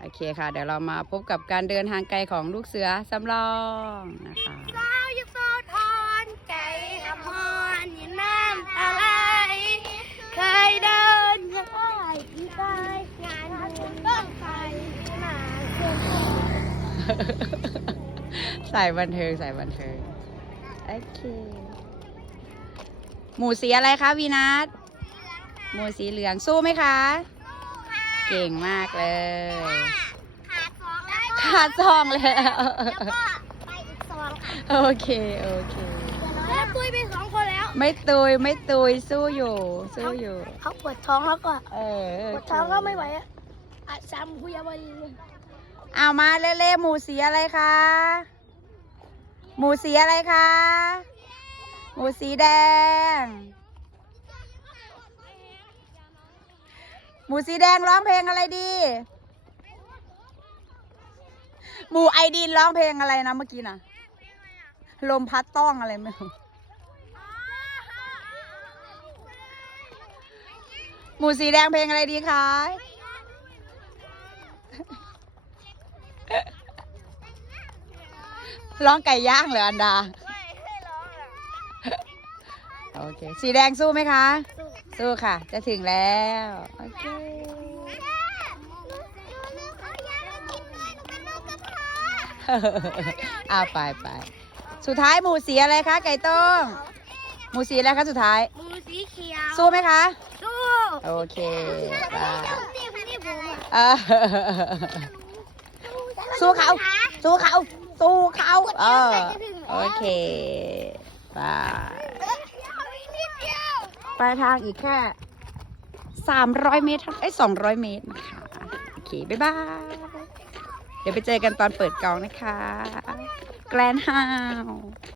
โอเคค่ะ เดี๋ยวเรามาพบกับการเดินทางไกลของลูกเสือสำรองนะคะสาวยุโสธรไก่อมรอยู่น้ำอะไรเคยเดินยังไงที่ใต้งานบุญต้องไปมาเสียงสายบันเทิงสายบันเทิงโอเค หมูสีอะไรคะวีนัทหมูสีเหลืองสู้ไหมคะ เก่งมากเลย ขาดสองแล้วก็ขาดซองแล้ว แล้วก็ไปอีกสองค่ะโอเค โอเคแล้วตุยไปสองคนแล้ว ไม่ตุย ไม่ตุย สู้อยู่ สู้อยู่ เขาปวดท้องแล้วก็เออปวดท้องก็ไม่ไหวอะอาจารย์คุยอะไรเลยเอามาเล่ๆหมูสีอะไรคะ หมูสีอะไรคะ หมูสีแดง หมูสีแดงร้องเพลงอะไรดี หมูไอดินร้องเพลงอะไรนะเมื่อกี้นะลมพัดต้องอะไรไม่รู้หมูสีแดงเพลงอะไรดีคะร้องไก่ย่างเหรออันดา โอเค สีแดงสู้ไหมคะ สู้ ค่ะ จะถึงแล้ว โอเคอ้าวไปไป สุดท้ายหมูสีอะไรคะ ไก่ต้ง หมูสีอะไรคะสุดท้ายมือสีเขียว สู้ไหมคะ สู้ โอเคไปนี่คนนี้ผมอะเออสู้เขา สู้เขา สู้เขา เออ โอเคไป ปลายทางอีกแค่สามร้อยเมตรไอ้ยสองร้อยเมตรนะคะโอเค บ๊ายบาย เดี๋ยวไปเจอกันตอนเปิดกองนะคะ แกลนฮาว